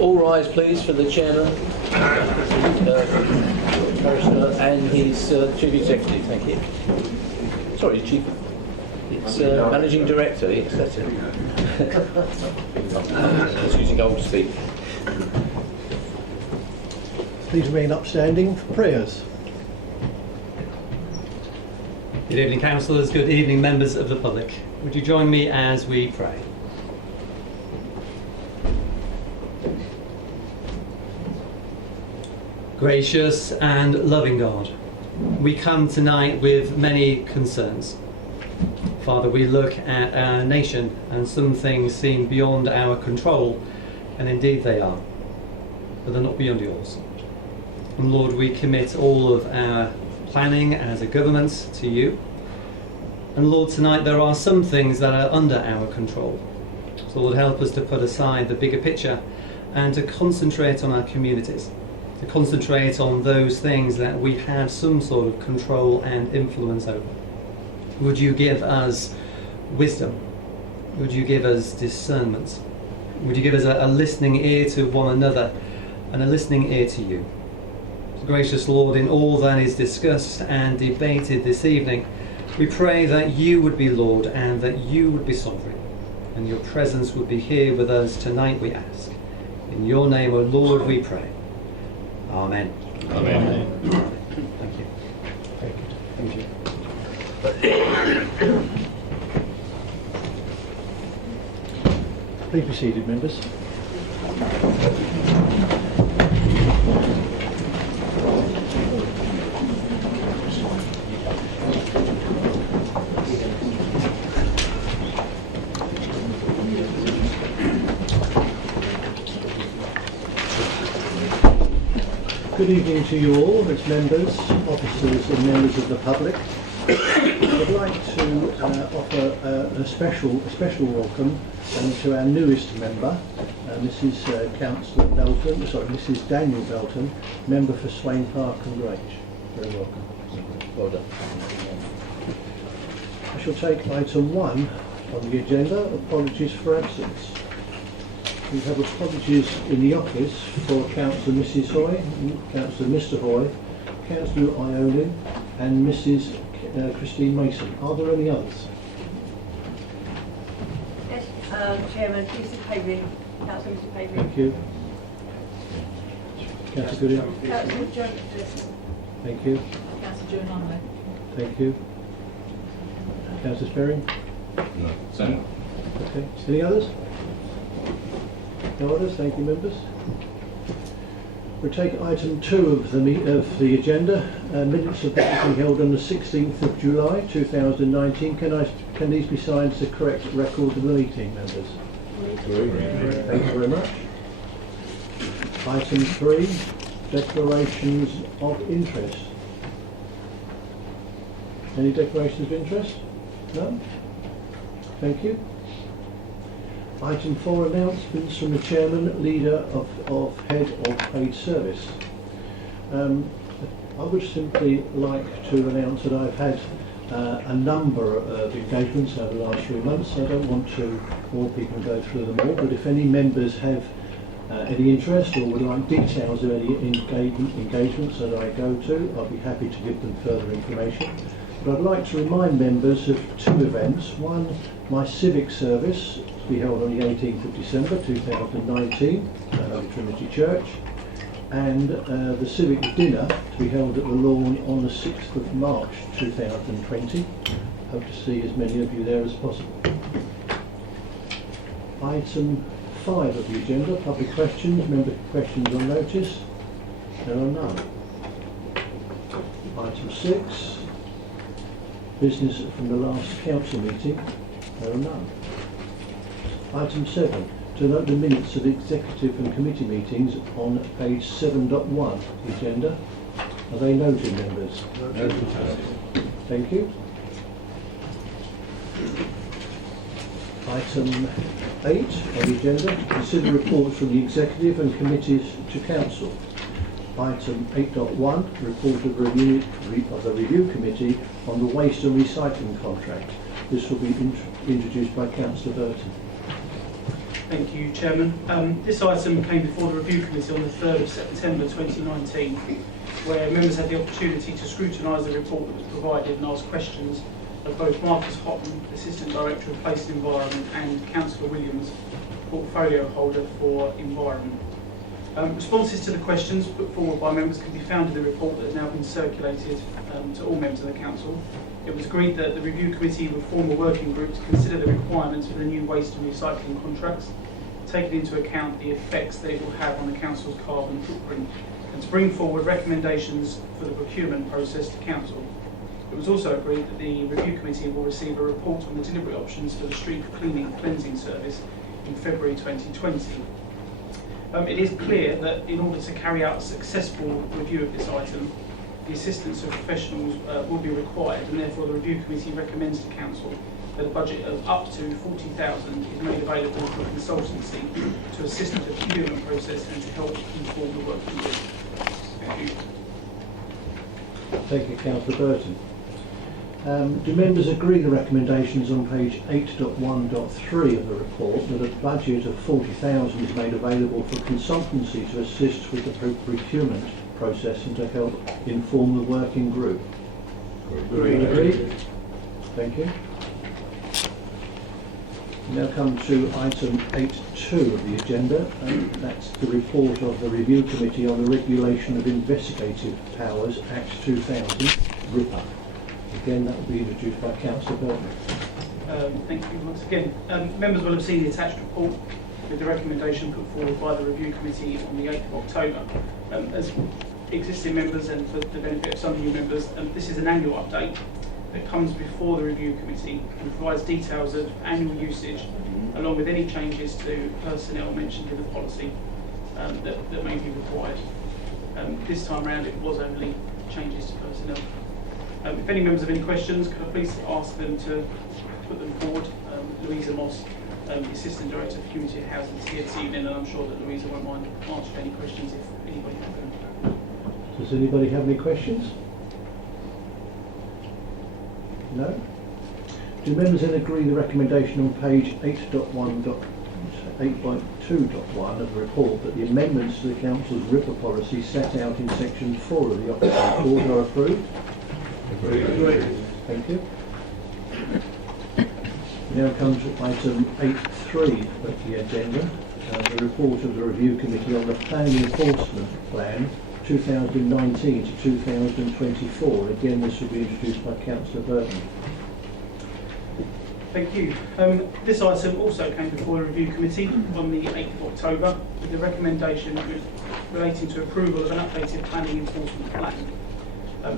All rise, please, for the chairman and his chief executive. Thank you. Sorry, chief. It's managing director. Yes, that's it. It's using old speak. Please remain upstanding for prayers. Good evening, councillors. Good evening, members of the public. Would you join me as we pray? Gracious and loving God, we come tonight with many concerns. Father, we look at our nation and some things seem beyond our control, and indeed they are, but they're not beyond yours. And Lord, we commit all of our planning as a government to you. And Lord, tonight there are some things that are under our control. So Lord, help us to put aside the bigger picture and to concentrate on our communities, to concentrate on those things that we have some sort of control and influence over. Would you give us wisdom? Would you give us discernment? Would you give us a listening ear to one another and a listening ear to you? Gracious Lord, in all that is discussed and debated this evening, we pray that you would be Lord and that you would be sovereign, and your presence would be here with us tonight, we ask. In your name, O Lord, we pray. Amen. Amen. Thank you. Thank you. Please be seated, members. Good evening to you all, as members, officers and members of the public. I'd like to offer a special welcome to our newest member, Mrs. Councillor Belton, Mrs. Daniel Belton, member for Swain Park and Grange. Very welcome. Well done. I shall take item 1 on the agenda, apologies for absence. We have apologies in the office for Councillor Mrs. Hoy, Councillor Mr. Hoy, Councillor Iolin and Mrs. Christine Mason. Are there any others? Yes, Chairman, Mr. Paving, Councillor Mr. Paving. Thank you. Councillor Gooding. Councillor Jones. Thank you. Councillor Joan Longley. Thank you. Councillor Sperring. No, same. Okay. Any others? No others. Thank you, members. We'll take item 2 of the agenda. Minutes of the meeting held on the 16th of July 2019. Can these be signed as the correct record of the meeting, members? Thank you very much. Item 3, declarations of interest. Any declarations of interest? No? Thank you. Item 4, announcements from the chairman, leader of head of paid service. I would simply like to announce that I've had a number of engagements over the last few months. I don't want to bore people and go through them all, but if any members have any interest or would like details of any engagements that I go to, I'll be happy to give them further information. But I'd like to remind members of 2 events. One, my civic service, to be held on the 18th of December 2019 at Holy Trinity Church, and the civic dinner to be held at the Lawn on the 6th of March 2020. Hope to see as many of you there as possible. Item 5 of the agenda, public questions, member questions on notice. There are none. Item 6, business from the last council meeting. There are none. Item 7, to note the minutes of executive and committee meetings on page 7.1 of the agenda. Are they noted, members? Noted. Thank you. Item 8 on the agenda, consider reports from the executive and committees to council. Item 8.1, report of the review committee on the waste and recycling contract. This will be introduced by Councillor Burton. Thank you, Chairman. This item came before the Review Committee on the 3rd of September 2019, where members had the opportunity to scrutinise the report that was provided and ask questions of both Marcus Hotton, Assistant Director of Place and Environment, and Councillor Williams, Portfolio Holder for Environment. Responses to the questions put forward by members can be found in the report that has now been circulated to all members of the Council. It was agreed that the Review Committee would form a working group to consider the requirements for the new waste and recycling contracts, taking into account the effects that it will have on the Council's carbon footprint, and to bring forward recommendations for the procurement process to Council. It was also agreed that the Review Committee will receive a report on the delivery options for the street cleaning cleansing service in February 2020. It is clear that in order to carry out a successful review of this item, the assistance of professionals will be required, and therefore the Review Committee recommends to Council that a budget of up to £40,000 is made available for consultancy to assist with the procurement process and to help inform the working group. Thank you. Thank you, Councillor Burton. Do members agree the recommendations on page 8.1.3 of the report that a budget of £40,000 is made available for consultancy to assist with the procurement process and to help inform the working group? Agreed. Thank you. We now come to item 8.2 of the agenda, and that's the report of the Review Committee on the Regulation of Investigative Powers, Act 2000, RIPA. Again, that will be introduced by Councillor Burton. Thank you once again. Members will have seen the attached report with the recommendation put forward by the Review Committee on the 8th of October. As existing members and for the benefit of some new members, this is an annual update that comes before the Review Committee and provides details of annual usage along with any changes to personnel mentioned in the policy that may be required. This time round it was only changes to personnel. If any members have any questions, could I please ask them to put them forward? Louisa Moss, the Assistant Director of Community Housing, is here this evening, and I'm sure that Louisa won't mind answering any questions if anybody has them. Does anybody have any questions? No? Do members then agree the recommendation on page 8.2.1 of the report that the amendments to the Council's RIPA policy set out in section 4 of the Officer report are approved? Agreed. Thank you. We now come to item 8.3 of the agenda, the report of the Review Committee on the Planning Enforcement Plan 2019 to 2024. Again, this will be introduced by Councillor Burton. Thank you. This item also came before the Review Committee on the 8th of October with the recommendation relating to approval of an updated planning enforcement plan.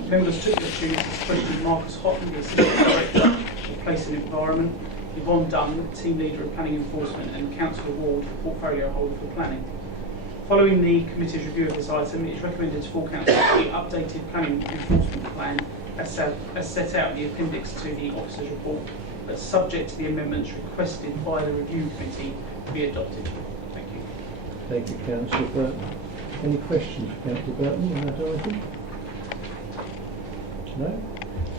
Members took the opportunity to question Marcus Hotton, the Assistant Director of Place and Environment, Yvonne Dunn, Team Leader of Planning Enforcement, and Councillor Ward, Portfolio Holder for Planning. Following the committee's review of this item, it is recommended to full council that the updated planning enforcement plan as set out in the appendix to the officer's report, but subject to the amendments requested by the Review Committee, be adopted. Thank you. Thank you, Councillor Burton. Any questions for Councillor Burton on that item? No?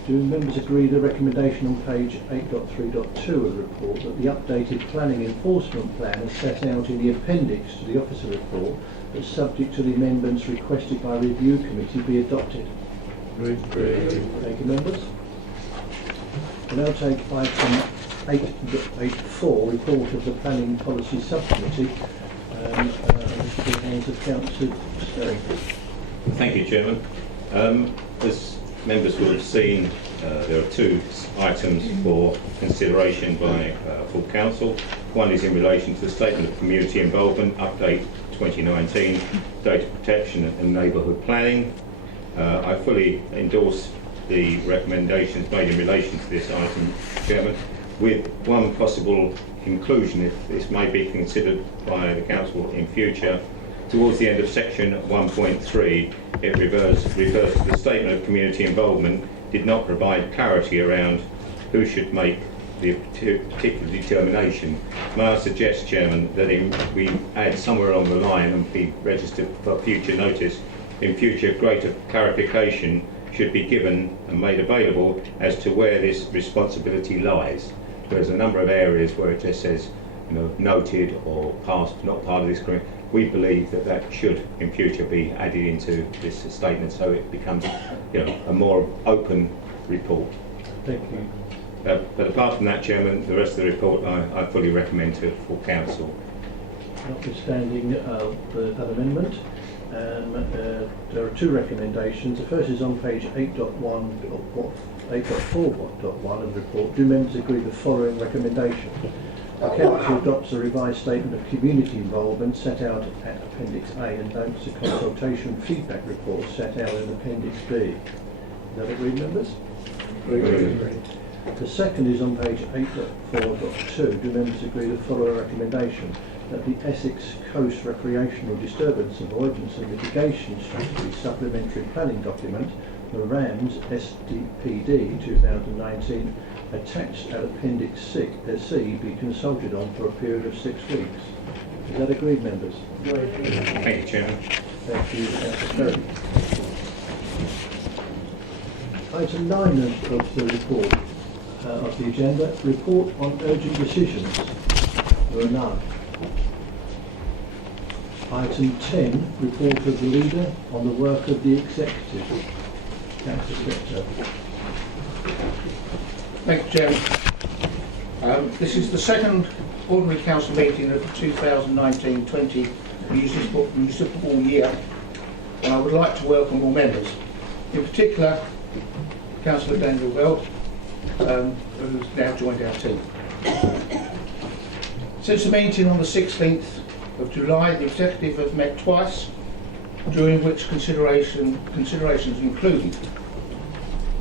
Do members agree the recommendation on page 8.3.2 of the report that the updated planning enforcement plan as set out in the appendix to the officer report, but subject to the amendments requested by the Review Committee, be adopted? Agreed. Thank you, members. We'll now take item 8.4, report of the Planning Policy Subcommittee. This will be hands of Councillor Sterry. Thank you, Chairman. As members will have seen, there are two items for consideration by full council. One is in relation to the Statement of Community Involvement, Update 2019, Data Protection and Neighbourhood Planning. I fully endorse the recommendations made in relation to this item, Chairman, with one possible inclusion, if this may be considered by the council in future. Towards the end of section 1.3, it refers to the Statement of Community Involvement did not provide clarity around who should make the particular determination, may I suggest, Chairman, that we add somewhere along the line and be registered for future notice, in future greater clarification should be given and made available as to where this responsibility lies. There's a number of areas where it just says, noted or past, not part of this agreement. We believe that should in future be added into this statement so it becomes a more open report. Thank you. But apart from that, Chairman, the rest of the report I fully recommend to full council. Notwithstanding that amendment, there are two recommendations. The first is on page 8.4.1 of the report. Do members agree with the following recommendation? The Council adopts a revised statement of community involvement set out at Appendix A and notes the consultation feedback report set out in Appendix B. Is that agreed, members? Agreed. The second is on page 8.4.2. Do members agree with the following recommendation? That the Essex Coast Recreational Disturbance Avoidance and Mitigation Strategy Supplementary Planning Document, the RAMS SDPD 2019, attached at Appendix C, be consulted on for a period of 6 weeks. Is that agreed, members? Thank you, Chairman. Thank you, Councillor Perry. Item 9 of the report of the agenda, report on urgent decisions. There are none. Item 10, report of the leader on the work of the executive. Councillor Spector. Thank you, Chairman. This is the second ordinary council meeting of the 2019-20 municipal year, and I would like to welcome all members. In particular, Councillor Daniel Weld, who's now joined our team. Since the meeting on the 16th of July, the executive has met twice, during which considerations included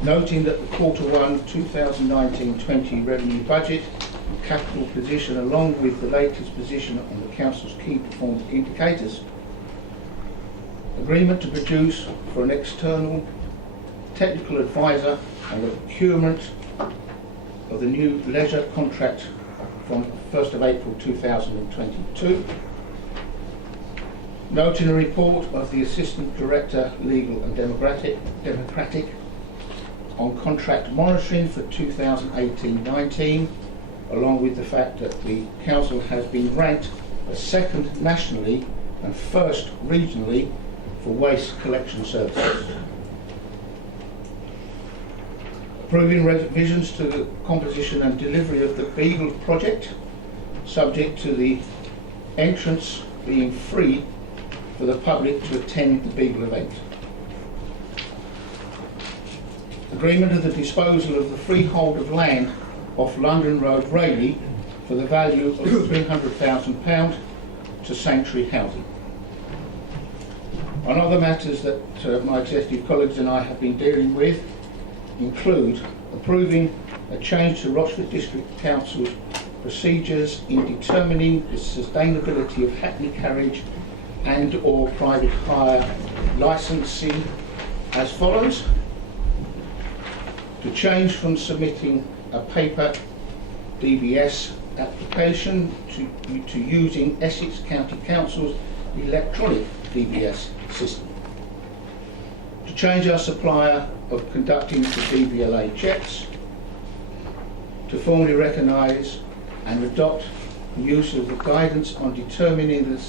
noting that the Q1 2019-20 revenue budget and capital position, along with the latest position on the Council's key performance indicators, agreement to produce for an external technical advisor on the procurement of the new leisure contract from 1st of April 2022, noting a report of the Assistant Director, Legal and Democratic on contract monitoring for 2018-19, along with the fact that the Council has been ranked as second nationally and first regionally for waste collection services. Approving revisions to the composition and delivery of the Beagle project, subject to the entrance being free for the public to attend the Beagle event. Agreement of the disposal of the freehold of land off London Road, Rayleigh, for the value of £300,000 to Sanctuary Housing. On other matters that my executive colleagues and I have been dealing with include approving a change to Rochford District Council's procedures in determining the sustainability of hackney carriage and or private hire licensing as follows: to change from submitting a paper DBS application to using Essex County Council's electronic DBS system, to change our supplier of conducting the DVLA checks, to formally recognise and adopt the use of the guidance on determining the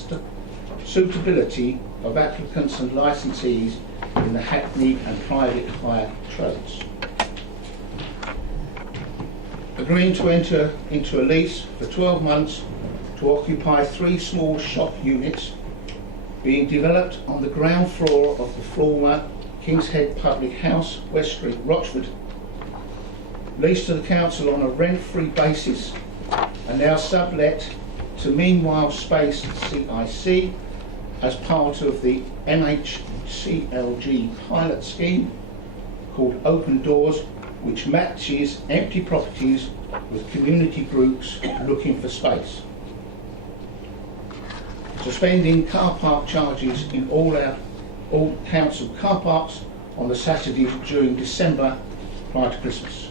suitability of applicants and licensees in the hackney and private hire trades. Agreeing to enter into a lease for 12 months to occupy 3 small shop units being developed on the ground floor of the former King's Head Public House, West Street, Rochford, leased to the council on a rent-free basis and now sublet to Meanwhile Space CIC as part of the NHCLG pilot scheme called Open Doors, which matches empty properties with community groups looking for space. Suspending car park charges in all council car parks on the Saturdays during December prior to Christmas.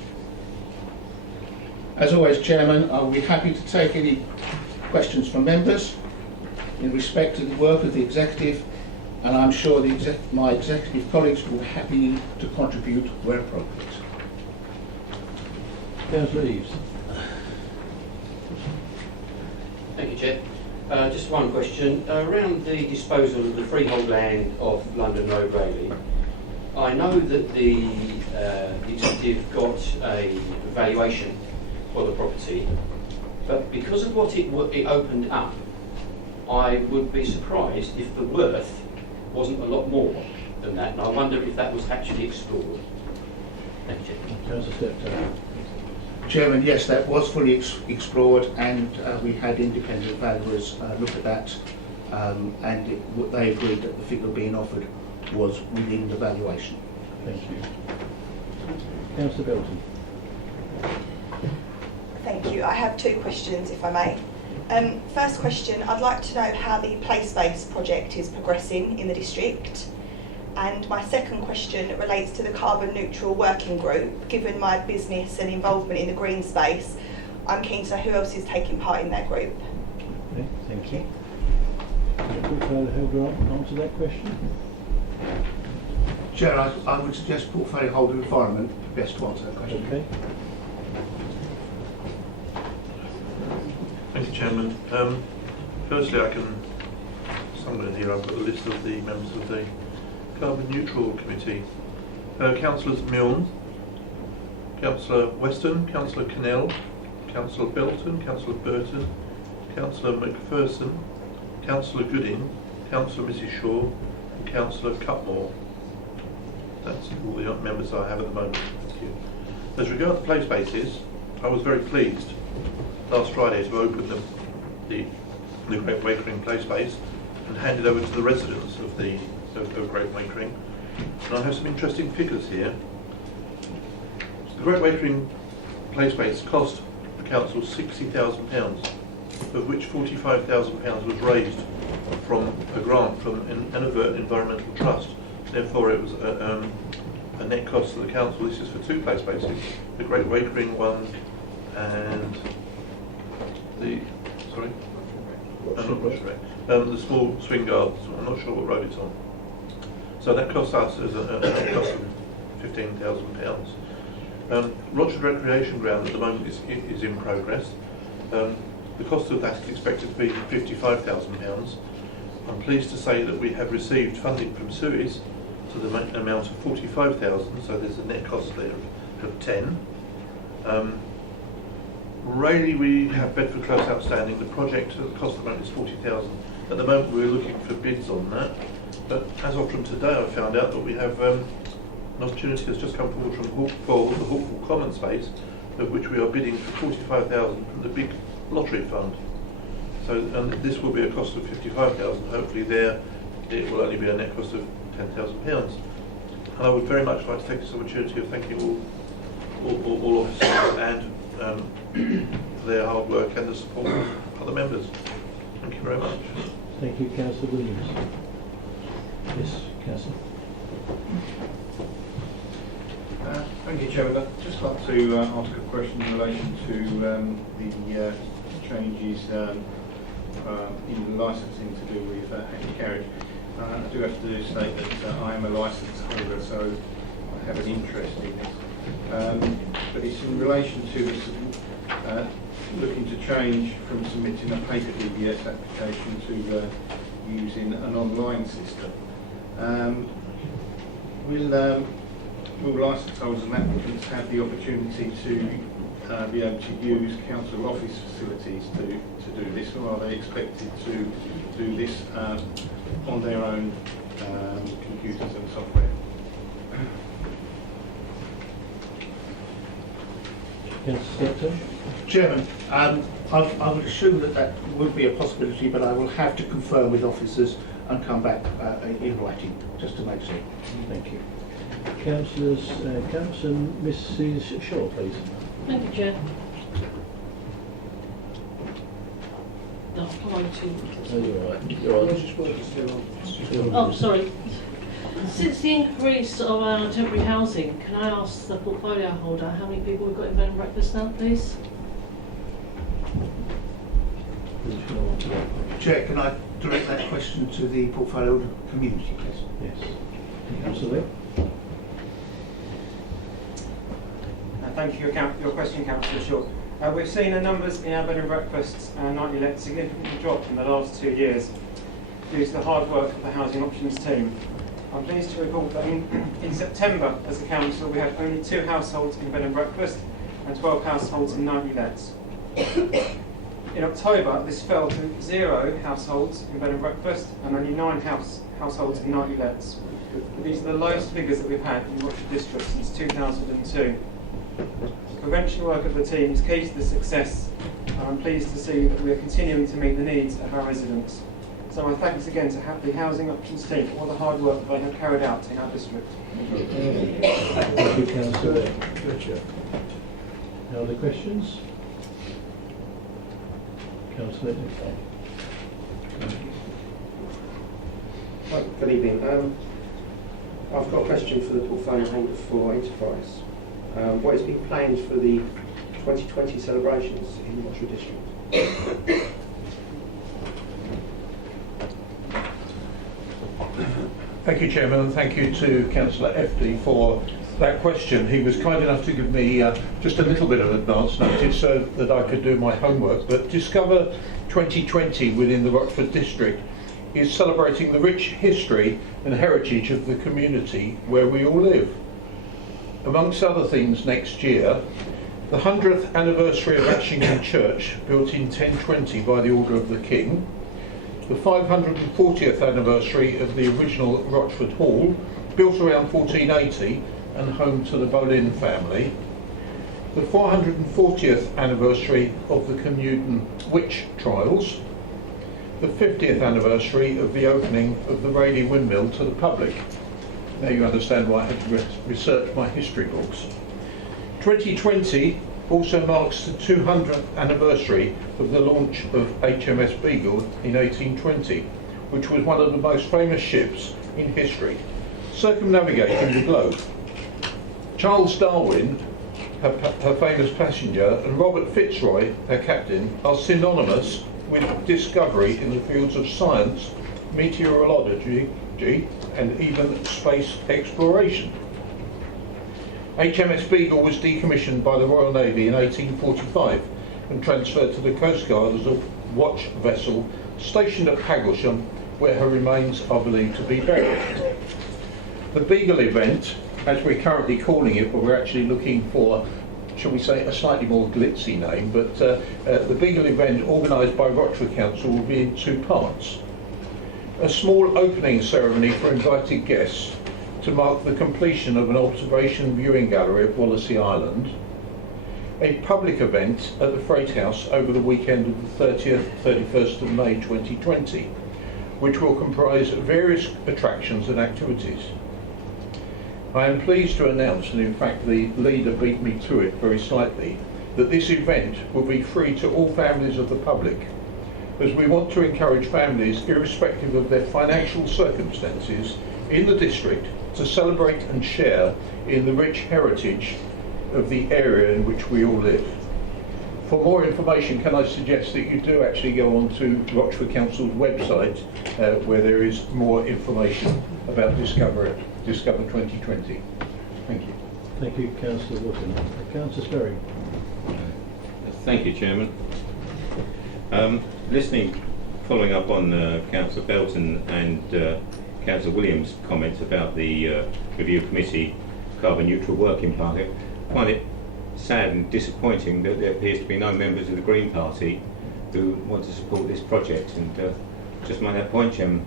As always, Chairman, I'll be happy to take any questions from members in respect to the work of the Executive, and I'm sure my Executive colleagues will be happy to contribute where appropriate. Councillor Eaves. Thank you, Chair. Just one question. Around the disposal of the freehold land of London Road Rayleigh, I know that the Executive got a valuation for the property, but because of what it opened up, I would be surprised if the worth wasn't a lot more than that, and I wonder if that was actually explored. Thank you, Chair. Councillor Steptoe. Chairman, yes, that was fully explored, and we had independent valuers look at that, and they agreed that the figure being offered was within the valuation. Thank you. Councillor Belton. Thank you. I have two questions, if I may. First question, I'd like to know how the play space project is progressing in the district. And my second question relates to the carbon neutral working group. Given my business and involvement in the green space, I'm keen to know who else is taking part in that group. Okay, thank you. Portfolio holder answer that question. Chair, I would suggest portfolio holder environment best to answer that question. Okay. Thank you, Chairman. Firstly, somewhere in here I've got a list of the members of the Carbon Neutral Committee. Councillors Milne, Councillor Weston, Councillor Cannell, Councillor Belton, Councillor Burton, Councillor McPherson, Councillor Gooding, Councillor Mrs Shaw, and Councillor Cutmore. That's all the members I have at the moment. Thank you. As regards the play spaces, I was very pleased last Friday to open the Great Wakering play space and hand it over to the residents of Great Wakering. And I have some interesting figures here. The Great Wakering play space cost the council £60,000, of which £45,000 was raised from a grant from an Environmental Trust. Therefore, it was a net cost to the council. This is for two play spaces: the Great Wakering one and the the small swing gardens. I'm not sure what road it's on. So that cost us as a cost of £15,000. Rochford Recreation Ground at the moment is in progress. The cost of that is expected to be £55,000. I'm pleased to say that we have received funding from Suez to the amount of £45,000, so there's a net cost there of £10,000. Rayleigh, we have Bedford Close outstanding. The project, the cost of the moment is £40,000. At the moment we're looking for bids on that, but as of from today I found out that we have an opportunity that's just come forward from the Hawkful Common Space, of which we are bidding for £45,000 from the big lottery fund. So, and this will be a cost of £55,000. Hopefully there it will only be a net cost of £10,000. And I would very much like to take this opportunity of thanking all officers and for their hard work and the support of other members. Thank you very much. Thank you, Councillor Williams. Yes, Councillor. Thank you, Chairman. I'd just like to ask a question in relation to the changes in licensing to do with hand carriage. I do have to state that I am a licence holder, so I have an interest in this. But it's in relation to this, looking to change from submitting a paper DBS application to using an online system. Will licence holders and applicants have the opportunity to be able to use council office facilities to do this, or are they expected to do this on their own computers and software? Chairman, I would assume that would be a possibility, but I will have to confirm with officers and come back in writing, just to make sure. Thank you. Councillors, Councillor Mrs Shaw, please. Thank you, Chair. No, I'm on to... Oh, you're all right. You're on. Oh, sorry. Since the increase of our temporary housing, can I ask the portfolio holder how many people we've got in bed and breakfast now, please? who's going to answer that question? Chair, can I direct that question to the portfolio community, please? Yes. Councillor Lee? Thank you for your question, Councillor Shaw. We've seen the numbers in our bed and breakfasts nightly let significantly drop in the last 2 years due to the hard work of the Housing Options team. I'm pleased to report that in September, as a council, we had only 2 households in bed and breakfast and 12 households in nightly lets. In October, this fell to 0 households in bed and breakfast and only 9 households in nightly lets. These are the lowest figures that we've had in Rochford District since 2002. The prevention work of the team is key to the success, and I'm pleased to see that we are continuing to meet the needs of our residents. So my thanks again to the Housing Options team for all the hard work they have carried out in our district. Thank you, Councillor Lee. Any other questions? Councillor Lee. Hi, good evening. I've got a question for the portfolio holder for Enterprise. What is being planned for the 2020 celebrations in Rochford District? Thank you, Chairman, and thank you to Councillor FD for that question. He was kind enough to give me just a little bit of advance notice so that I could do my homework. But Discover 2020 within the Rochford District is celebrating the rich history and heritage of the community where we all live. Amongst other things, next year, the 100th anniversary of Ashington Church, built in 1020 by the order of the King, the 540th anniversary of the original Rochford Hall, built around 1480 and home to the Boleyn family, the 440th anniversary of the Canewdon witch trials, the 50th anniversary of the opening of the Rayleigh Windmill to the public. Now you understand why I had to research my history books. 2020 also marks the 200th anniversary of the launch of HMS Beagle in 1820, which was one of the most famous ships in history, circumnavigating the globe. Charles Darwin, her famous passenger, and Robert Fitzroy, her captain, are synonymous with discovery in the fields of science, meteorology, and even space exploration. HMS Beagle was decommissioned by the Royal Navy in 1845 and transferred to the Coast Guard as a watch vessel stationed at Paglesham, where her remains are believed to be buried. The Beagle event, as we're currently calling it, but we're actually looking for, shall we say, a slightly more glitzy name, but the Beagle event organised by Rochford Council will be in 2 parts. A small opening ceremony for invited guests to mark the completion of an observation viewing gallery at Wallasey Island, a public event at the Freight House over the weekend of the 30th, 31st of May 2020, which will comprise various attractions and activities. I am pleased to announce, and in fact the leader beat me to it very slightly, that this event will be free to all families of the public, as we want to encourage families, irrespective of their financial circumstances, in the district to celebrate and share in the rich heritage of the area in which we all live. For more information, can I suggest that you do actually go on to Rochford Council's website where there is more information about Discover 2020. Thank you. Thank you, Councillor Wootton. Councillor Sperry. Thank you, Chairman. Following up on Councillor Belton and Councillor Williams' comments about the Review Committee Carbon Neutral Working Party, I find it sad and disappointing that there appears to be no members of the Green Party who want to support this project, and just make that point, Chairman.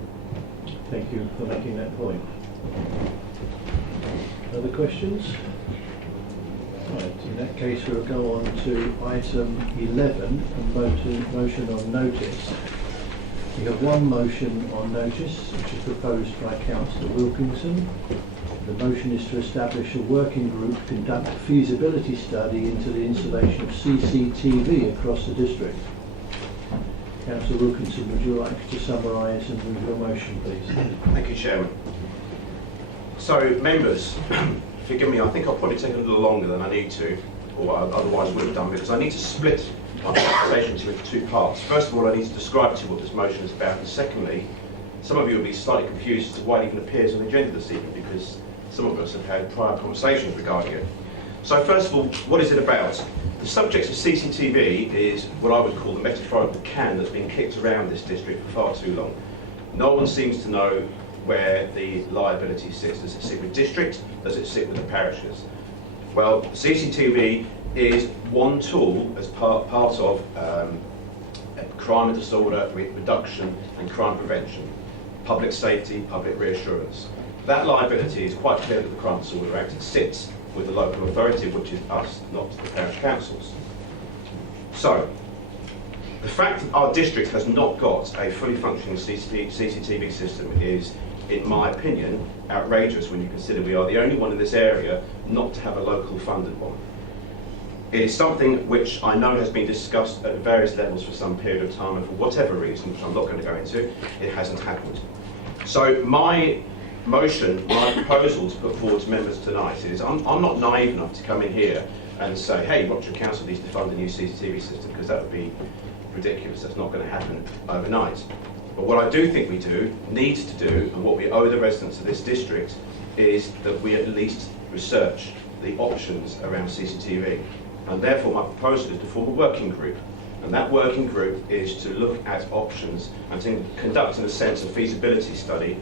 Thank you for making that point. Other questions? Right, in that case we'll go on to item 11, a motion on notice. We have one motion on notice, which is proposed by Councillor Wilkinson. The motion is to establish a working group to conduct a feasibility study into the installation of CCTV across the district. Councillor Wilkinson, would you like to summarise and move your motion, please? Thank you, Chairman. So, members, forgive me, I think I'll probably take a little longer than I need to, or I otherwise would have done, because I need to split my presentation to you in two parts. First of all, I need to describe to you what this motion is about, and secondly, some of you will be slightly confused as to why it even appears on the agenda this evening, because some of us have had prior conversations regarding it. So first of all, what is it about? The subject of CCTV is what I would call the metaphorical can that's been kicked around this district for far too long. No one seems to know where the liability sits. Does it sit with district? Does it sit with the parishes? Well, CCTV is one tool as part of crime and disorder reduction and crime prevention, public safety, public reassurance. That liability is quite clear that the Crime and Disorder Act sits with the local authority, which is us, not the parish councils. So, the fact that our district has not got a fully functioning CCTV system is, in my opinion, outrageous when you consider we are the only one in this area not to have a local funded one. It is something which I know has been discussed at various levels for some period of time, and for whatever reason, which I'm not going to go into, it hasn't happened. So my motion, my proposal to put forward to members tonight is, I'm not naive enough to come in here and say, hey, Rochester Council needs to fund a new CCTV system, because that would be ridiculous. That's not going to happen overnight. But what I do think we need to do, and what we owe the residents of this district, is that we at least research the options around CCTV. And therefore my proposal is to form a working group. And that working group is to look at options and to conduct, in a sense, a feasibility study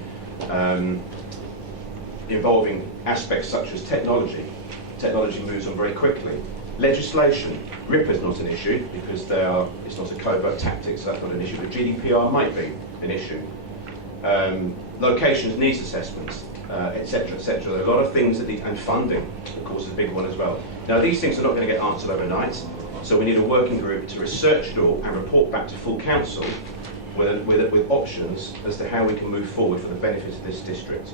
involving aspects such as technology. Technology moves on very quickly. Legislation. RIPA is not an issue because it's not a covert tactic, so that's not an issue, but GDPR might be an issue. Locations, needs assessments, etc., etc. There are a lot of things that need, and funding, of course, is a big one as well. Now, these things are not going to get answered overnight, so we need a working group to research it all and report back to full council with options as to how we can move forward for the benefit of this district.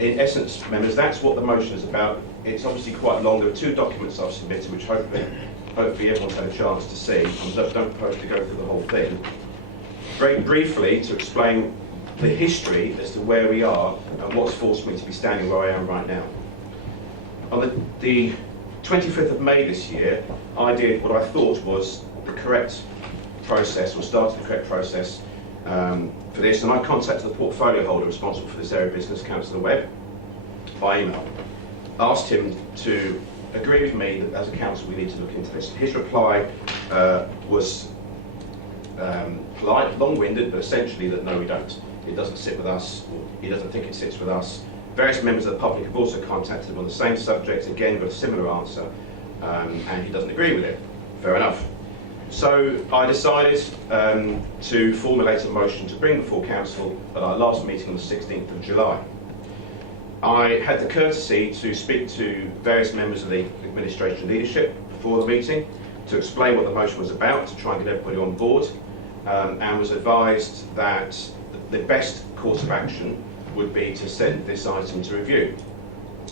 In essence, members, that's what the motion is about. It's obviously quite long. There are two documents I've submitted, which hopefully everyone's had a chance to see. I don't propose to go through the whole thing. Very briefly, to explain the history as to where we are and what's forced me to be standing where I am right now. On the 25th of May this year, I did what I thought was the correct process, or started the correct process for this, and I contacted the portfolio holder responsible for this area of business, Councillor Webb, by email. Asked him to agree with me that as a council we need to look into this. His reply was polite, long-winded, but essentially that no, we don't. It doesn't sit with us, or he doesn't think it sits with us. Various members of the public have also contacted him on the same subject, again got a similar answer, and he doesn't agree with it. Fair enough. So I decided to formulate a motion to bring before council at our last meeting on the 16th of July. I had the courtesy to speak to various members of the administration leadership before the meeting to explain what the motion was about, to try and get everybody on board, and was advised that the best course of action would be to send this item to review.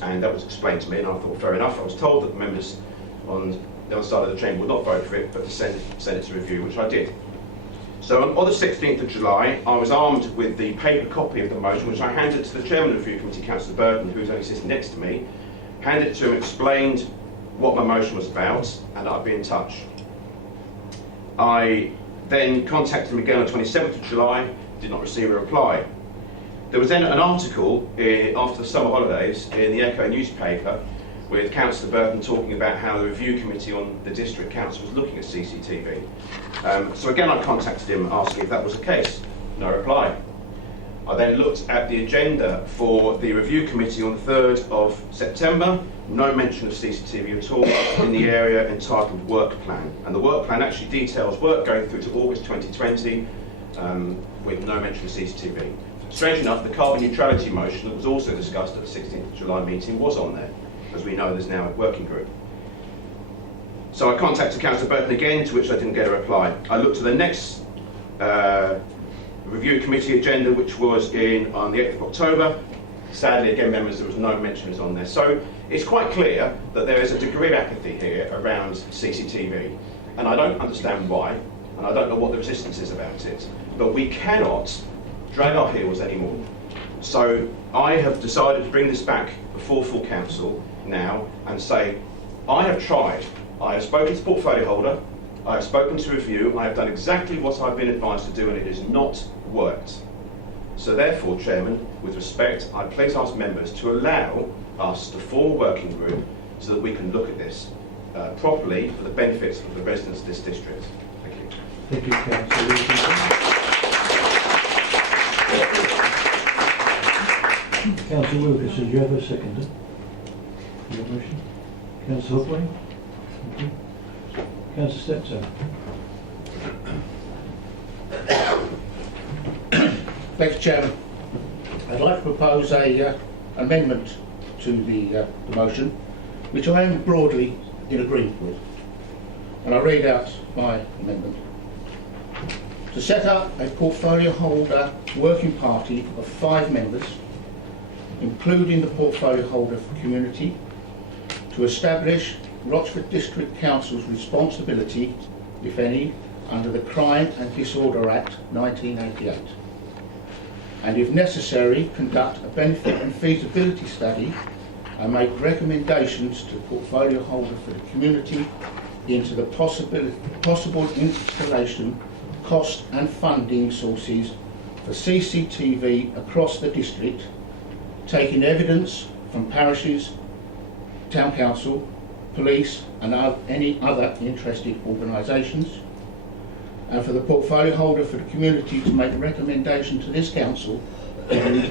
And that was explained to me, and I thought, fair enough. I was told that the members on the other side of the chamber would not vote for it, but to send it to review, which I did. So on the 16th of July, I was armed with the paper copy of the motion, which I handed to the chairman of the Review Committee, Councillor Burton, who's only sitting next to me, handed it to him, explained what my motion was about, and I'd be in touch. I then contacted him again on the 27th of July, did not receive a reply. There was then an article after the summer holidays in the Echo newspaper with Councillor Burton talking about how the review committee on the district council was looking at CCTV. So again I contacted him asking if that was the case. No reply. I then looked at the agenda for the review committee on the 3rd of September. No mention of CCTV at all in the area entitled Work Plan. And the work plan actually details work going through to August 2020 with no mention of CCTV. Strange enough, the carbon neutrality motion that was also discussed at the 16th of July meeting was on there. As we know, there's now a working group. So I contacted Councillor Burton again, to which I didn't get a reply. I looked at the next review committee agenda, which was on the 8th of October. Sadly, again, members, there was no mentions on there. So it's quite clear that there is a degree of apathy here around CCTV. And I don't understand why, and I don't know what the resistance is about it. But we cannot drag our heels anymore. So I have decided to bring this back before full council now and say, I have tried. I have spoken to the portfolio holder, I have spoken to a few, I have done exactly what I've been advised to do, and it has not worked. So therefore, Chairman, with respect, I please ask members to allow us to form a working group so that we can look at this properly for the benefits of the residents of this district. Thank you. Thank you, Councillor Wilkinson. Councillor Wilkinson, do you have a seconder for your motion? Councillor Hopway? Thank you. Councillor Steptoe? Thank you, Chairman. I'd like to propose a amendment to the motion, which I am broadly in agreement with. And I read out my amendment. To set up a portfolio holder working party of 5 members, including the portfolio holder for community, to establish Rochford District Council's responsibility, if any, under the Crime and Disorder Act 1988. And if necessary, conduct a benefit and feasibility study and make recommendations to the portfolio holder for the community into the possible installation, cost and funding sources for CCTV across the district, taking evidence from parishes, town council, police and any other interested organisations, and for the portfolio holder for the community to make a recommendation to this council in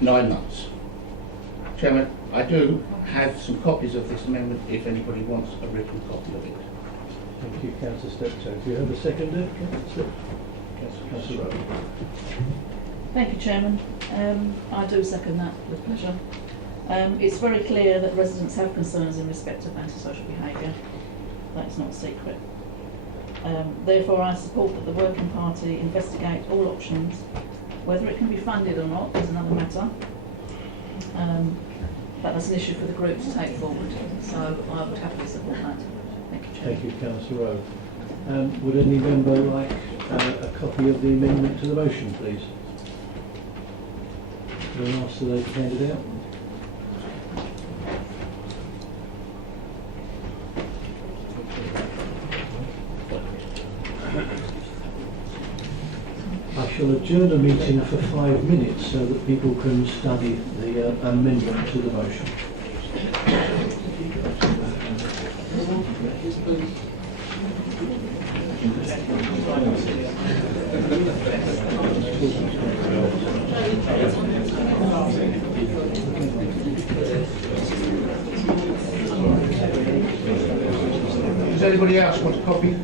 9 months. Chairman, I do have some copies of this amendment if anybody wants a written copy of it. Thank you, Councillor Steptoe. Do you have a seconder? Councillor Rowe. Thank you, Chairman. I do second that with pleasure. It's very clear that residents have concerns in respect of antisocial behaviour. That's not a secret. Therefore, I support that the working party investigate all options. Whether it can be funded or not is another matter. But that's an issue for the group to take forward. So I would happily support that. Thank you, Chairman. Thank you, Councillor Rowe. Would any member like a copy of the amendment to the motion, please? Can I ask that they hand it out? I shall adjourn the meeting for 5 minutes so that people can study the amendment to the motion. Does anybody else want a copy?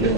1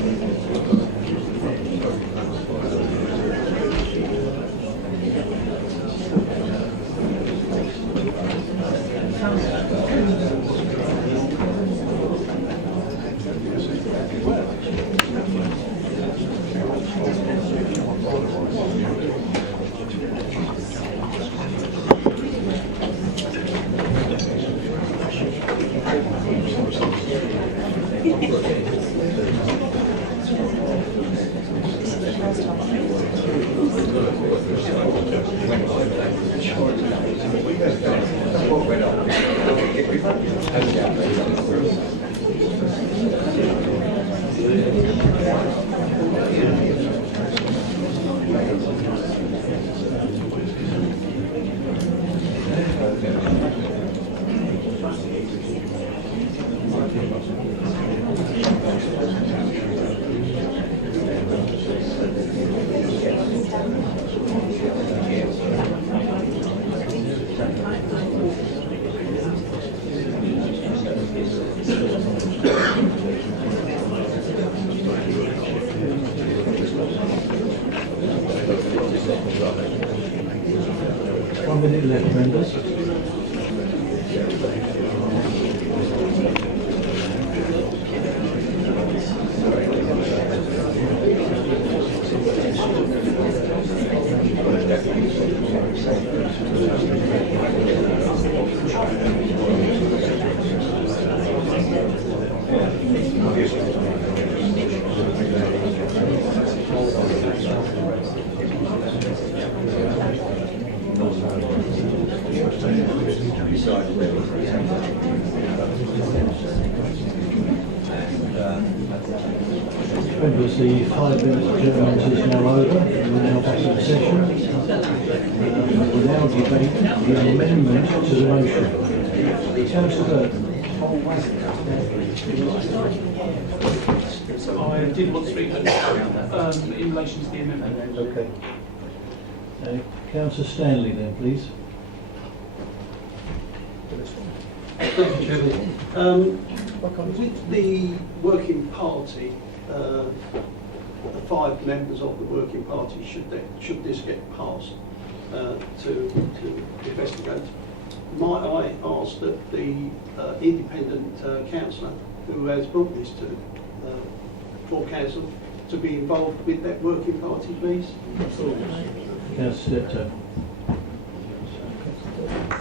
minute left, members. Members, the 5 minutes adjournment is now over. We're now back in session. We'll now debate the amendment to the motion. Councillor Burton. I did want to speak in relation to the amendment. Okay. Councillor Stanley then, please. Thank you, Chairman. With the working party, the 5 members of the working party, should this get passed to investigate, might I ask that the independent councillor who has brought this to full council to be involved with that working party, please? Councillor Steptoe.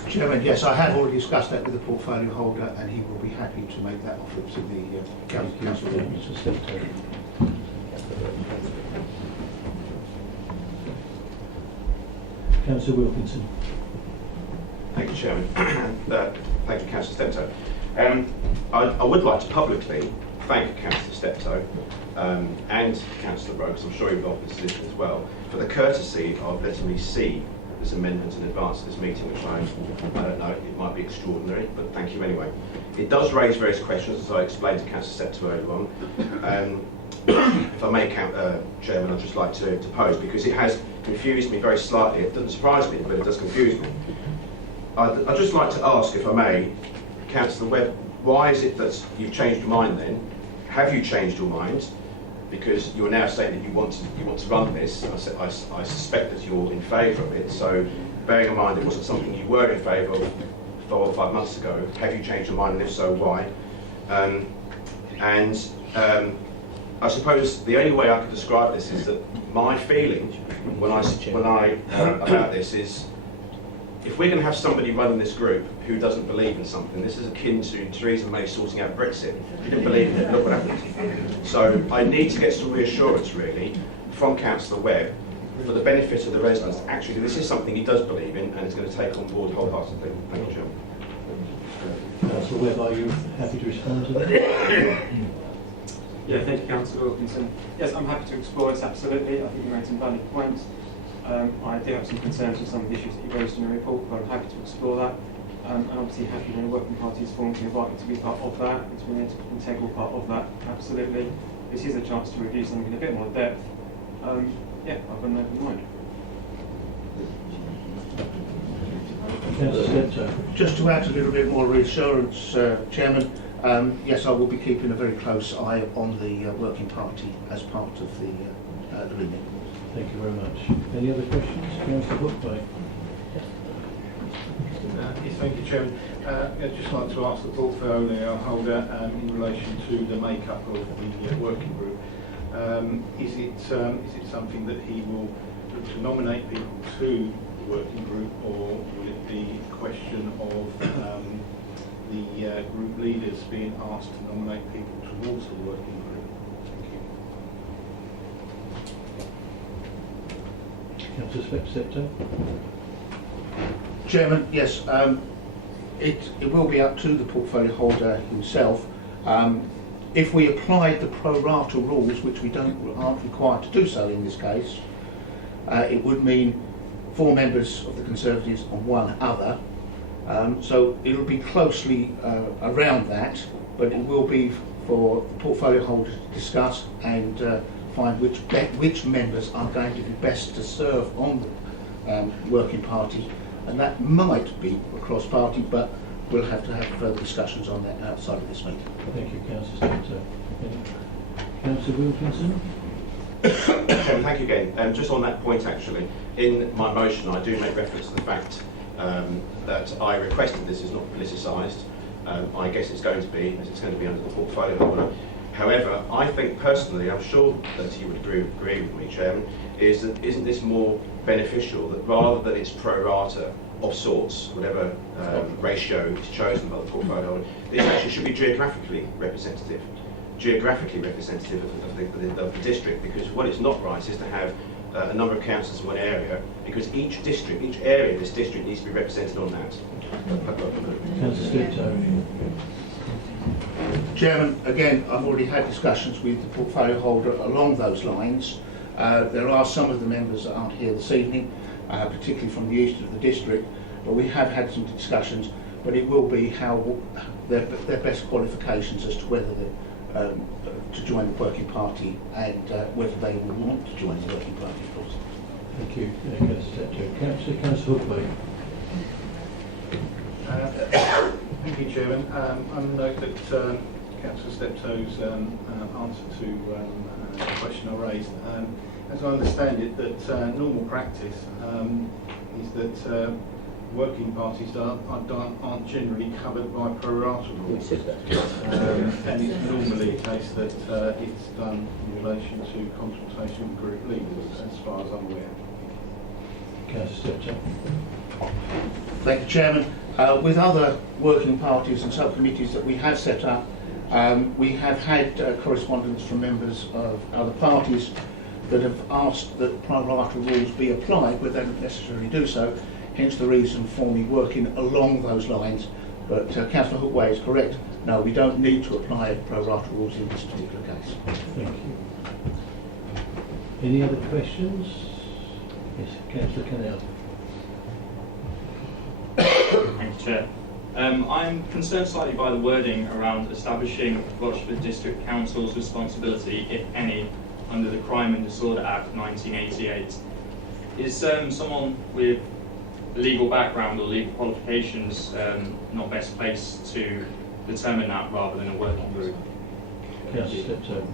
Chairman, yes, I have already discussed that with the portfolio holder, and he will be happy to make that offer to the council. Mr. Steptoe. Councillor Wilkinson. Thank you, Chairman. Thank you, Councillor Steptoe. I would like to publicly thank Councillor Steptoe and Councillor Rowe, because I'm sure he would offer this position as well, for the courtesy of letting me see this amendment in advance of this meeting, which I don't know, it might be extraordinary, but thank you anyway. It does raise various questions, as I explained to Councillor Steptoe earlier on. If I may, Chairman, I'd just like to pose, because it has confused me very slightly. It doesn't surprise me, but it does confuse me. I'd just like to ask, if I may, Councillor Webb, why is it that you've changed your mind then? Have you changed your mind? Because you're now saying that you want to run this. I suspect that you're in favour of it. So, bearing in mind it wasn't something you were in favour of 4 or 5 months ago, have you changed your mind, and if so, why? I suppose the only way I could describe this is that my feeling when I about this is, if we're going to have somebody running this group who doesn't believe in something, this is akin to Theresa May sorting out Brexit. If you didn't believe in it, look what happened. So I need to get some reassurance, really, from Councillor Webb, for the benefit of the residents. Actually, this is something he does believe in, and is going to take on board wholeheartedly. Thank you, Chairman. Councillor Webb, are you happy to respond to that? Yeah, thank you, Councillor Wilkinson. Yes, I'm happy to explore this, absolutely. I think you made some valid points. I do have some concerns with some of the issues that you raised in the report, but I'm happy to explore that. And obviously happy when a working party is formed to invite me to be part of that, and to be an integral part of that, absolutely. This is a chance to review something in a bit more depth. Yeah, I've got an open mind. Councillor Steptoe. Just to add a little bit more reassurance, Chairman, yes, I will be keeping a very close eye on the working party as part of the remit. Thank you very much. Any other questions? Councillor Hookbay. Yes, thank you, Chairman. I'd just like to ask the portfolio holder in relation to the makeup of the working group. Is it something that he will look to nominate people to the working group, or will it be a question of the group leaders being asked to nominate people towards the working group? Thank you. Councillor Steptoe. Chairman, yes, it will be up to the portfolio holder himself. If we applied the pro rata rules, which we aren't required to do so in this case, it would mean 4 members of the Conservatives and 1 other. So it'll be closely around that, but it will be for the portfolio holder to discuss and find which members are going to be best to serve on the working party, and that might be across party, but we'll have to have further discussions on that outside of this meeting. Thank you, Councillor Steptoe. Councillor Wilkinson. Thank you again. Just on that point, actually, in my motion, I do make reference to the fact that I requested this is not politicised. I guess it's going to be, as it's going to be under the portfolio holder. However, I think personally, I'm sure that you would agree with me, Chairman, is that isn't this more beneficial that rather than it's pro rata of sorts, whatever ratio is chosen by the portfolio holder, this actually should be geographically representative of the district, because what is not right is to have a number of councillors in one area, because each area of this district needs to be represented on that. Councillor Steptoe. Chairman, again, I've already had discussions with the portfolio holder along those lines. There are some of the members that aren't here this evening, particularly from the east of the district, but we have had some discussions, but it will be how their best qualifications as to whether to join the working party and whether they will want to join the working party, of course. Thank you, Councillor Hookbay. Thank you, Chairman. I note that Councillor Steptoe's answer to the question I raised, as I understand it, that normal practice is that working parties aren't generally covered by pro rata rules. And it's normally the case that it's done in relation to consultation with group leaders, as far as I'm aware. Councillor Steptoe. Thank you, Chairman. With other working parties and subcommittees that we have set up, we have had correspondence from members of other parties that have asked that pro rata rules be applied, but they don't necessarily do so, hence the reason for me working along those lines. But Councillor Hookbay is correct. No, we don't need to apply pro rata rules in this particular case. Thank you. Any other questions? Yes, Councillor Cannell. Thank you, Chair. I'm concerned slightly by the wording around establishing Rochford District Council's responsibility, if any, under the Crime and Disorder Act 1988. Is someone with legal background or legal qualifications not best placed to determine that rather than a working group? Councillor Steptoe.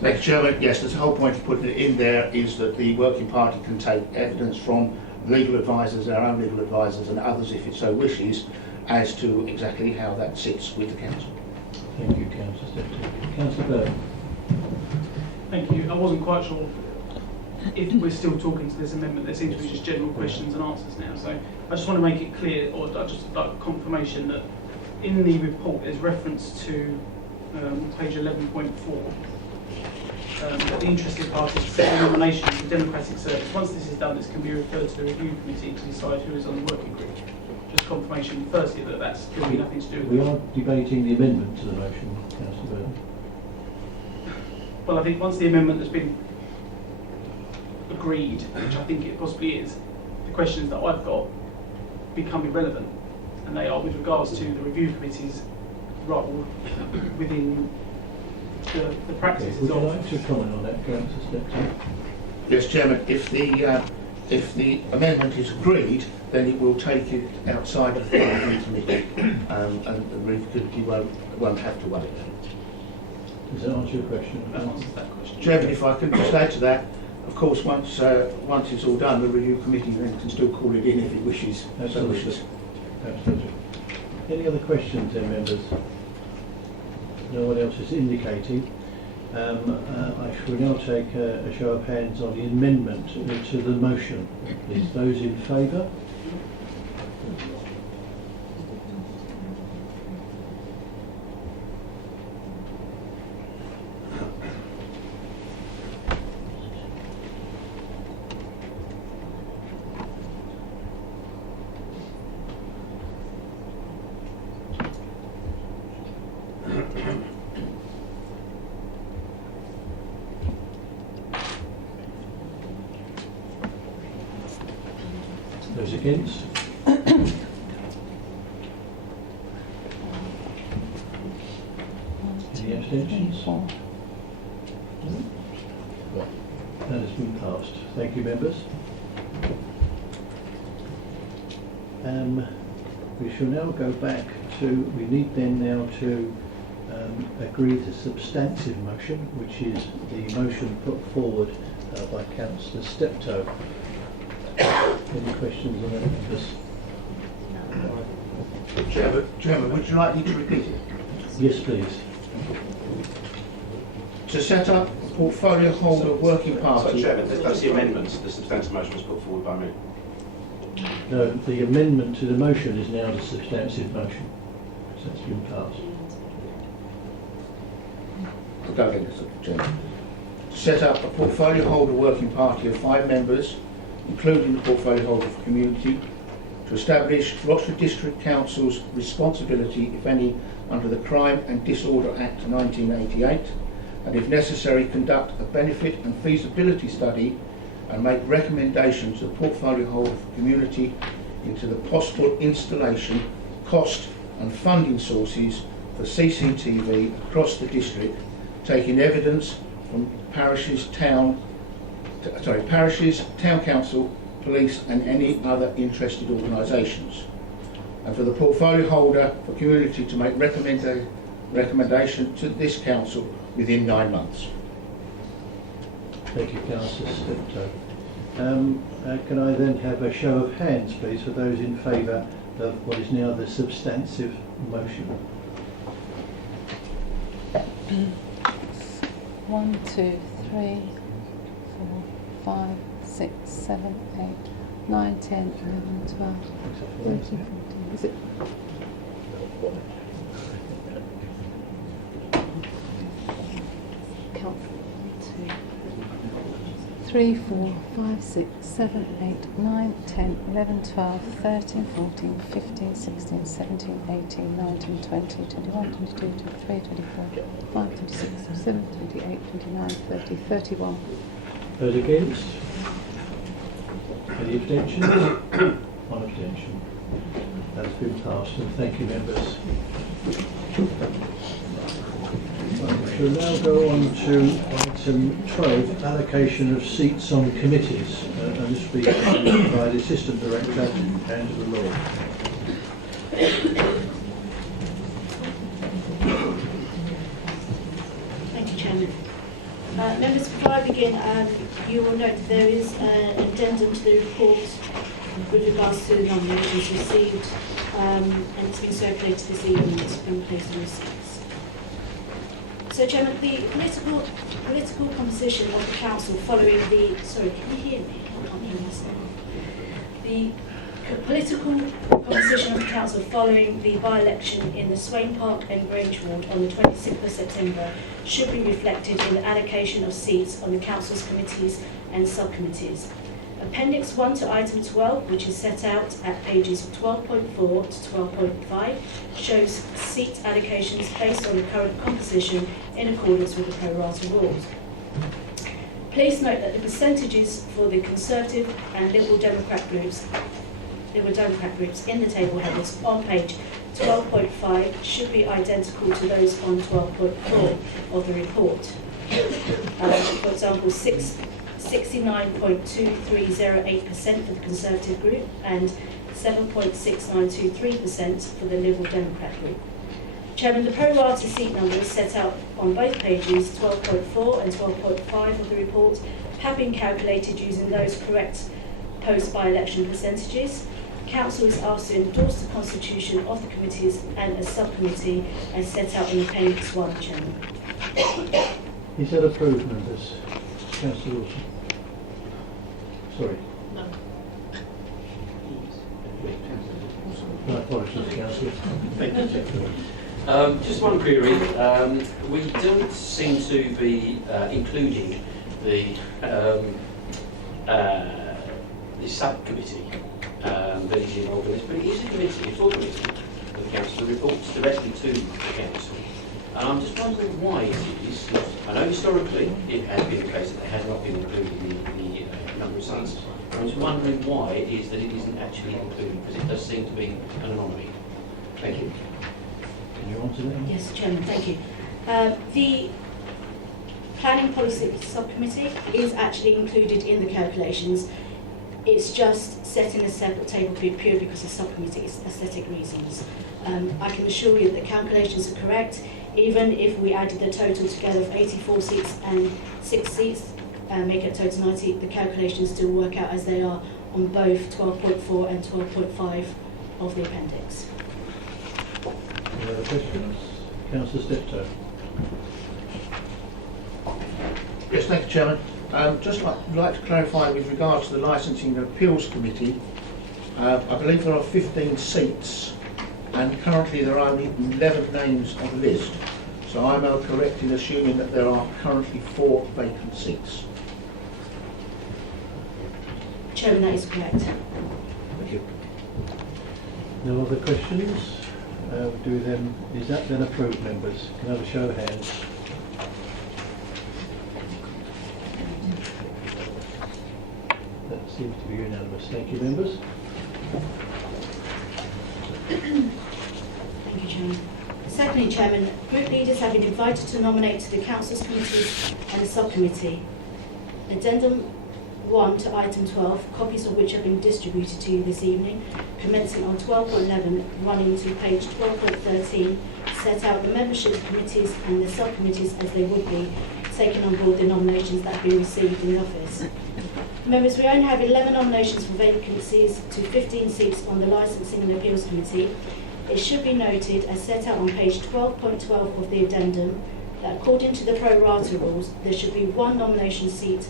Thank you, Chairman. Yes, the whole point of putting it in there is that the working party can take evidence from legal advisors, our own legal advisors and others if it so wishes, as to exactly how that sits with the council. Thank you, Councillor Steptoe. Councillor Bird. Thank you. I wasn't quite sure if we're still talking to this amendment. There seems to be just general questions and answers now. So I just want to make it clear, or I just like confirmation that in the report there's reference to page 11.4. That the interested parties for nomination for democratic service. Once this is done, this can be referred to the review committee to decide who is on the working group. Just confirmation, firstly, that that's going to be nothing to do with We are debating the amendment to the motion, Councillor Bird. Well, I think once the amendment has been agreed, which I think it possibly is, the questions that I've got become irrelevant, and they are with regards to the review committee's role within the practices. Would you like to comment on that, Councillor Steptoe? Yes, Chairman. If the if the amendment is agreed, then it will take it outside of the review committee, and the review committee won't have to wait. Does that answer your question? Chairman, if I can just add to that, of course, once it's all done, the review committee then can still call it in if it wishes. Absolutely. Absolutely. Any other questions, then, members? No one else is indicating. I shall now take a show of hands on the amendment to the motion. Please, those in favour? Those against? Any abstentions? That has been passed. Thank you, members. We shall now go back to, we need then now to agree the substantive motion, which is the motion put forward by Councillor Steptoe. Any questions on that? Chairman, would you like me to repeat it? Yes, please. To set up a portfolio holder working party. So, Chairman, that's the amendment. The substantive motion was put forward by me. No, the amendment to the motion is now the substantive motion. So it's been passed. I'll go again, Mr. Chairman. To set up a portfolio holder working party of 5 members, including the portfolio holder for community, to establish Rochford District Council's responsibility, if any, under the Crime and Disorder Act 1988, and if necessary conduct a benefit and feasibility study and make recommendations to the portfolio holder for community into the possible installation, cost and funding sources for CCTV across the district, taking evidence from parishes, town council, police and any other interested organisations. And for the portfolio holder for community to make recommendation to this council within 9 months. Thank you, Councillor Steptoe. Can I then have a show of hands, please, for those in favour of what is now the substantive motion? 1, 2, 3, 4, 5, 6, 7, 8, 9, 10, 11, 12, 13, 14. Is it? Count 2, 3, 4, 5, 6, 7, 8, 9, 10, 11, 12, 13, 14, 15, 16, 17, 18, 19, 20, 21, 22, 23, 24, 25, 26, 27, 28, 29, 30, 31. Those against? Any abstentions? One abstention. That's been passed, and thank you, members. We shall now go on to item 12, allocation of seats on committees, and this will be by the Assistant Director, Angela Law. Thank you, Chairman. Members, before I begin, you will note that there is an addendum to the report with regards to the nominations received, and it's been circulated this evening. It's been placed on the seats. So, Chairman, the political composition of the council following the... Sorry, can you hear me? I can't hear myself. The political composition of the council following the by-election in the Swain Park and Grange ward on the 26th of September should be reflected in the allocation of seats on the council's committees and subcommittees. Appendix 1 to item 12, which is set out at pages 12.4 to 12.5, shows seat allocations based on the current composition in accordance with the pro rata rules. Please note that the percentages for the Conservative and Liberal Democrat groups in the table headers on page 12.5 should be identical to those on 12.4 of the report. For example, 6 69.2308% for the Conservative group and 7.6923% for the Liberal Democrat group. Chairman, the pro rata seat numbers set out on both pages 12.4 and 12.5 of the report have been calculated using those correct post-by-election percentages. Council is asked to endorse the constitution of the committees and a subcommittee as set out in Appendix 1, Chairman. Is that approved, members? Councillor Wilson. Sorry. No. My apologies, Councillor. Thank you, Chair. Just one query. We don't seem to be including the subcommittee that is involved in this, but it is a committee, a full committee. The council reports directly to the council. And I'm just wondering why it is. I know historically it has been the case that they have not been included in the number of seats. I'm just wondering why it is that it isn't actually included, because it does seem to be an anomaly. Thank you. Can you answer that? Yes, Chairman, thank you. The Planning Policy Subcommittee is actually included in the calculations. It's just set in a separate table purely because of subcommittees, aesthetic reasons. I can assure you that the calculations are correct. Even if we added the total together of 84 seats and 6 seats, make it a total 90, the calculations still work out as they are on both 12.4 and 12.5 of the appendix. Any other questions? Councillor Steptoe. Yes, thank you, Chairman. Just like to clarify with regards to the Licensing and Appeals Committee, I believe there are 15 seats and currently there are only 11 names on the list. So I'm correct in assuming that there are currently 4 vacant seats. Chairman, that is correct. Thank you. No other questions? Is that then approved, members? Can I have a show of hands? That seems to be unanimous. Thank you, members. Thank you, Chairman. Secondly, Chairman, group leaders have been invited to nominate to the Council's committees and the subcommittee. Addendum 1 to item 12, copies of which have been distributed to you this evening, commencing on 12.11, running to page 12.13, set out the membership of committees and the subcommittees as they would be, taking on board the nominations that have been received in the office. Members, we only have 11 nominations for vacancies to 15 seats on the Licensing and Appeals Committee. It should be noted, as set out on page 12.12 of the addendum, that according to the pro rata rules, there should be 1 nomination seat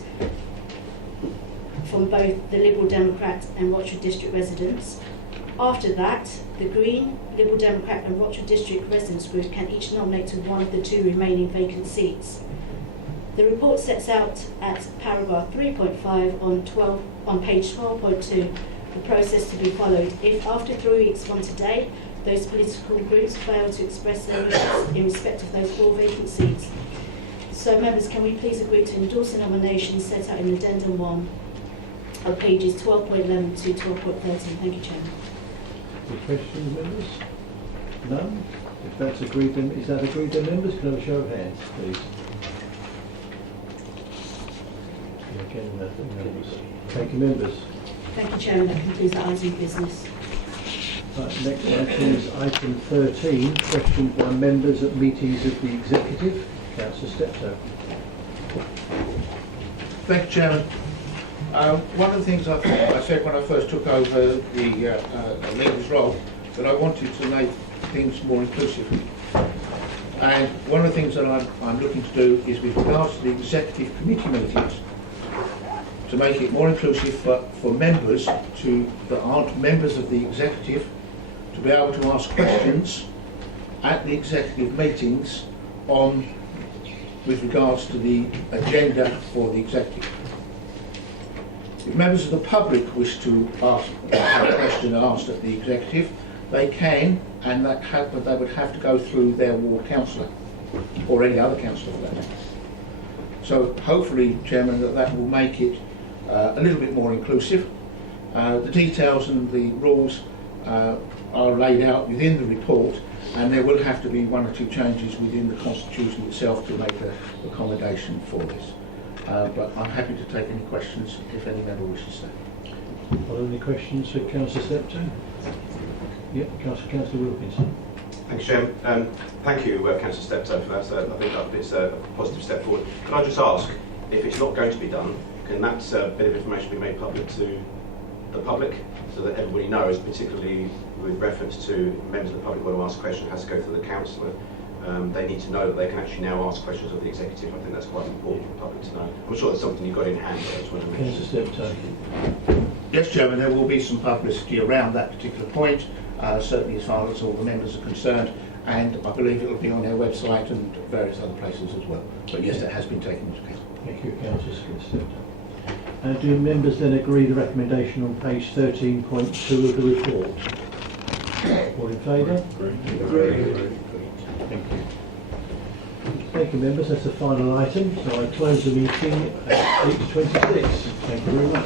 from both the Liberal Democrat and Rochford District residents. After that, the Green, Liberal Democrat and Rochford District residents group can each nominate to one of the 2 remaining vacant seats. The report sets out at paragraph 3.5 on page 12.2 the process to be followed if after 3 weeks from today those political groups fail to express their wishes in respect of those 4 vacant seats. So members, can we please agree to endorse the nominations set out in addendum 1 of pages 12.11 to 12.13. Thank you, Chairman. Any questions, members? None? If that's agreed, then is that agreed, then, members? Can I have a show of hands, please? Again, unanimous. Thank you, members. Thank you, Chairman. That concludes the item of business. Right, next item is item 13, questions by members at meetings of the Executive. Councillor Steptoe. Thank you, Chairman. One of the things I said when I first took over the leader's role, that I wanted to make things more inclusive. And one of the things that I'm looking to do is with regards to the executive committee meetings, to make it more inclusive for members that aren't members of the executive to be able to ask questions at the executive meetings with regards to the agenda for the executive. If members of the public wish to have a question asked at the executive, they can, but they would have to go through their ward councillor or any other councillor for that matter. So hopefully, Chairman, that will make it a little bit more inclusive. The details and the rules are laid out within the report, and there will have to be 1 or 2 changes within the Constitution itself to make the accommodation for this. but I'm happy to take any questions if any member wishes to. Are there any questions for Councillor Steptoe? Yep, Councillor Wilkinson. Thank you, Chairman. Thank you, Councillor Steptoe, for that. I think it's a positive step forward. Can I just ask, if it's not going to be done, can that bit of information be made public to the public so that everybody knows, particularly with reference to members of the public want to ask a question, it has to go through the councillor. They need to know that they can actually now ask questions of the executive. I think that's quite important for the public to know. I'm sure that's something you've got in hand. I just want to mention. Councillor Steptoe. Yes, Chairman, there will be some publicity around that particular point, certainly as far as all the members are concerned, and I believe it will be on their website and various other places as well. But yes, it has been taken into account. Thank you, Councillor Steptoe. Do members then agree the recommendation on page 13.2 of the report? All in favour? Agree. Thank you. Thank you, members. That's the final item. So I close the meeting at 8:26. Thank you very much.